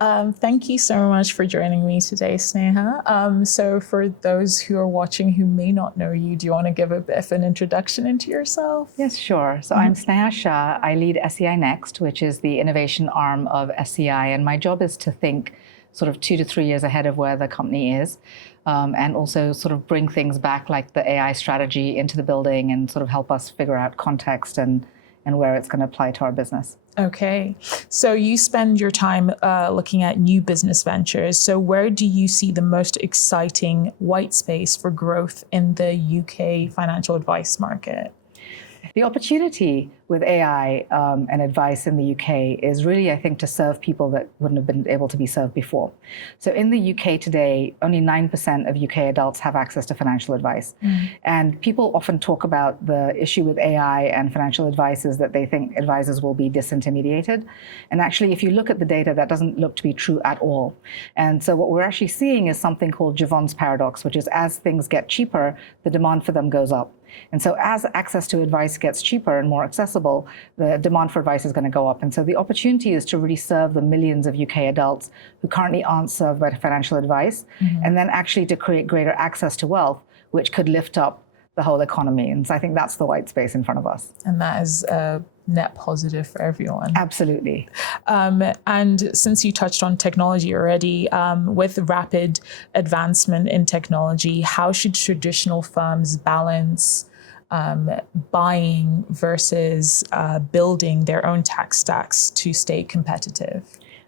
Thank you so much for joining me today, Sneha. So for those who are watching who may not know you, do you want to give a bit of an introduction into yourself? Yes, sure. So I'm Sneha Shah. I lead SEI Next, which is the innovation arm of SEI. And my job is to think sort of 2 to 3 years ahead of where the company is, and also sort of bring things back like the AI strategy into the building and sort of help us figure out context and where it's going to apply to our business. Okay. So you spend your time looking at new business ventures. So where do you see the most exciting white space for growth in the UK financial advice market? The opportunity with AI and advice in the UK is really, I think, to serve people that wouldn't have been able to be served before. So in the UK today, only 9% of UK adults have access to financial advice. And people often talk about the issue with AI and financial advice is that they think advisors will be disintermediated. And actually, if you look at the data, that doesn't look to be true at all. And so what we're actually seeing is something called Javon's paradox, which is as things get cheaper, the demand for them goes up. And so as access to advice gets cheaper and more accessible, the demand for advice is going to go up. And so the opportunity is to really serve the millions of UK adults who currently aren't served by financial advice, and then actually to create greater access to wealth, which could lift up the whole economy. And so I think that's the white space in front of us. And that is a net positive for everyone. Absolutely. And since you touched on technology already, with rapid advancement in technology, how should traditional firms balance buying versus building their own tech stacks to stay competitive?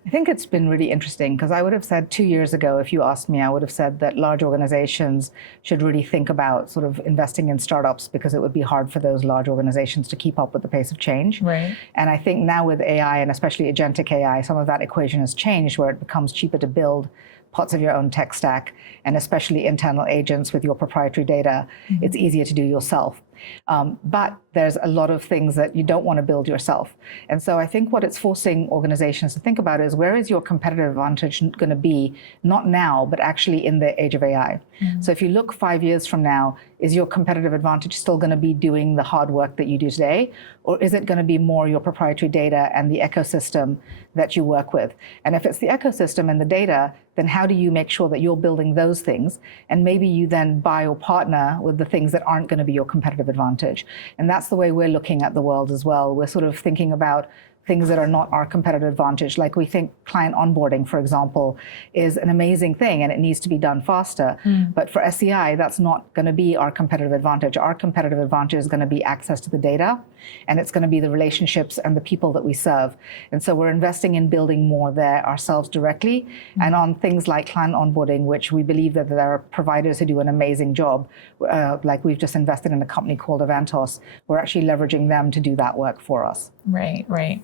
I think it's been really interesting because I would have said 2 years ago, if you asked me, I would have said that large organizations should really think about sort of investing in startups because it would be hard for those large organizations to keep up with the pace of change. Right. And I think now with AI and especially agentic AI, some of that equation has changed where it becomes cheaper to build parts of your own tech stack, and especially internal agents with your proprietary data, it's easier to do yourself. But there's a lot of things that you don't want to build yourself. And so I think what it's forcing organizations to think about is where is your competitive advantage going to be, not now, but actually in the age of AI. So if you look 5 years from now, is your competitive advantage still going to be doing the hard work that you do today? Or is it going to be more your proprietary data and the ecosystem that you work with? And if it's the ecosystem and the data, then how do you make sure that you're building those things? And maybe you then buy or partner with the things that aren't going to be your competitive advantage. And that's the way we're looking at the world as well. We're sort of thinking about things that are not our competitive advantage. Like we think client onboarding, for example, is an amazing thing and it needs to be done faster. But for SEI, that's not going to be our competitive advantage. Our competitive advantage is going to be access to the data, and it's going to be the relationships and the people that we serve. And so we're investing in building more there ourselves directly, and on things like client onboarding, which we believe that there are providers who do an amazing job. Like we've just invested in a company called Avantos. We're actually leveraging them to do that work for us. Right, right.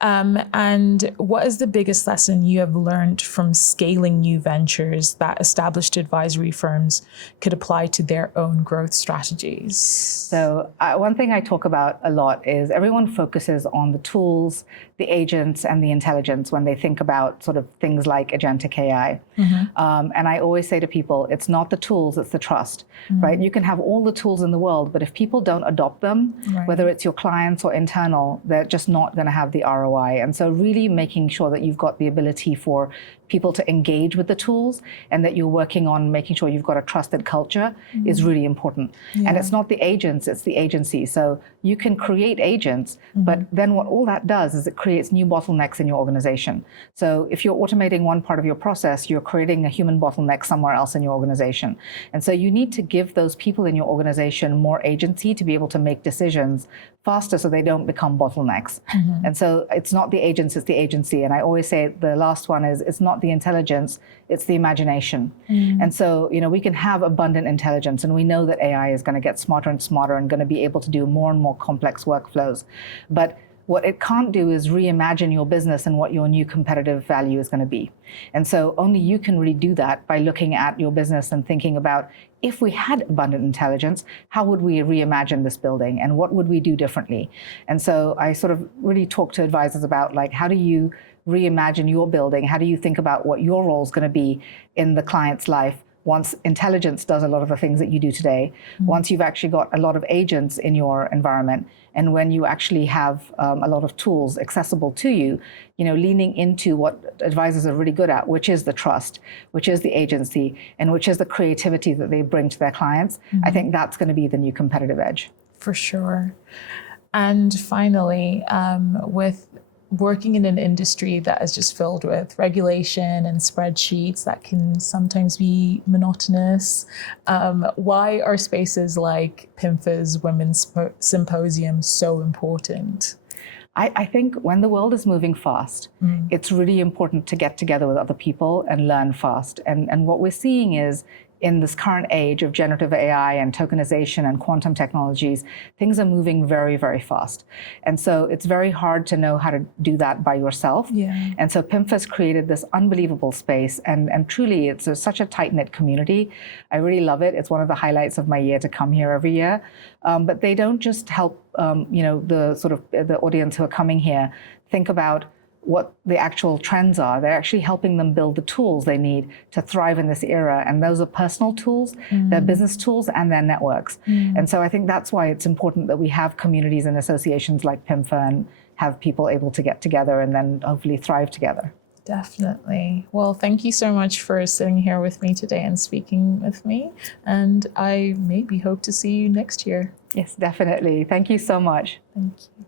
And what is the biggest lesson you have learned from scaling new ventures that established advisory firms could apply to their own growth strategies? So one thing I talk about a lot is everyone focuses on the tools, the agents, and the intelligence when they think about sort of things like agentic AI. And I always say to people, it's not the tools, it's the trust, right? You can have all the tools in the world, but if people don't adopt them, whether it's your clients or internal, they're just not going to have the ROI. And so really making sure that you've got the ability for people to engage with the tools and that you're working on making sure you've got a trusted culture is really important. And it's not the agents, it's the agency. So you can create agents, but then what all that does is it creates new bottlenecks in your organization. So if you're automating one part of your process, you're creating a human bottleneck somewhere else in your organization. And so you need to give those people in your organization more agency to be able to make decisions faster so they don't become bottlenecks. And so it's not the agents, it's the agency. And I always say the last one is it's not the intelligence, it's the imagination. And so, you know, we can have abundant intelligence and we know that AI is going to get smarter and smarter and going to be able to do more and more complex workflows. But what it can't do is reimagine your business and what your new competitive value is going to be. And so only you can really do that by looking at your business and thinking about, if we had abundant intelligence, how would we reimagine this building and what would we do differently? And so I sort of really talk to advisors about, like, how do you reimagine your building? How do you think about what your role is going to be in the client's life once intelligence does a lot of the things that you do today, once you've actually got a lot of agents in your environment, and when you actually have a lot of tools accessible to you, leaning into what advisors are really good at, which is the trust, which is the agency, and which is the creativity that they bring to their clients, I think that's going to be the new competitive edge. For sure. And finally, with working in an industry that is just filled with regulation and spreadsheets that can sometimes be monotonous, why are spaces like PIMFA's Women's Symposium so important? I think when the world is moving fast, it's really important to get together with other people and learn fast. And what we're seeing is, in this current age of generative AI and tokenization and quantum technologies, things are moving very, very fast. And so it's very hard to know how to do that by yourself. Yeah. And so PIMFA's created this unbelievable space. And truly, it's such a tight-knit community. I really love it. It's one of the highlights of my year to come here every year. But they don't just help the audience who are coming here think about what the actual trends are. They're actually helping them build the tools they need to thrive in this era. And those are personal tools, they're business tools, and their networks. And so I think that's why it's important that we have communities and associations like PIMFA and have people able to get together and then hopefully thrive together. Definitely. Well, thank you so much for sitting here with me today and speaking with me. And I maybe hope to see you next year. Yes, definitely. Thank you so much. Thank you.